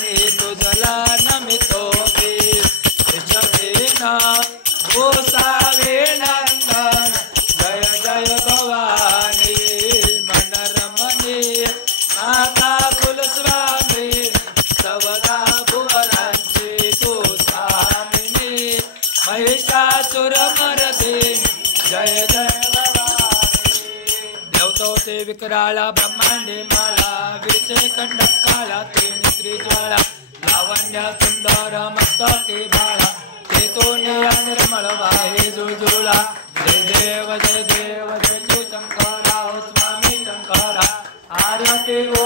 तुझला नमितो गोसावे नंदन जय जय भवानी मनरमणी माता कुलस्वामी सवदा भुवनांची तू स्वामिनी महिषासुरमर्दिनी जय जय भवानी देवतो विकराला ब्रह्मांडे माला विचे कंडक काला त्रिनेत्री ज्वाला लावण्य सुंदर मस्तके बाळा तो निर्मल वाहे जुजुला जय देव जय तू शंकरा स्वामी शंकरा आरती ओ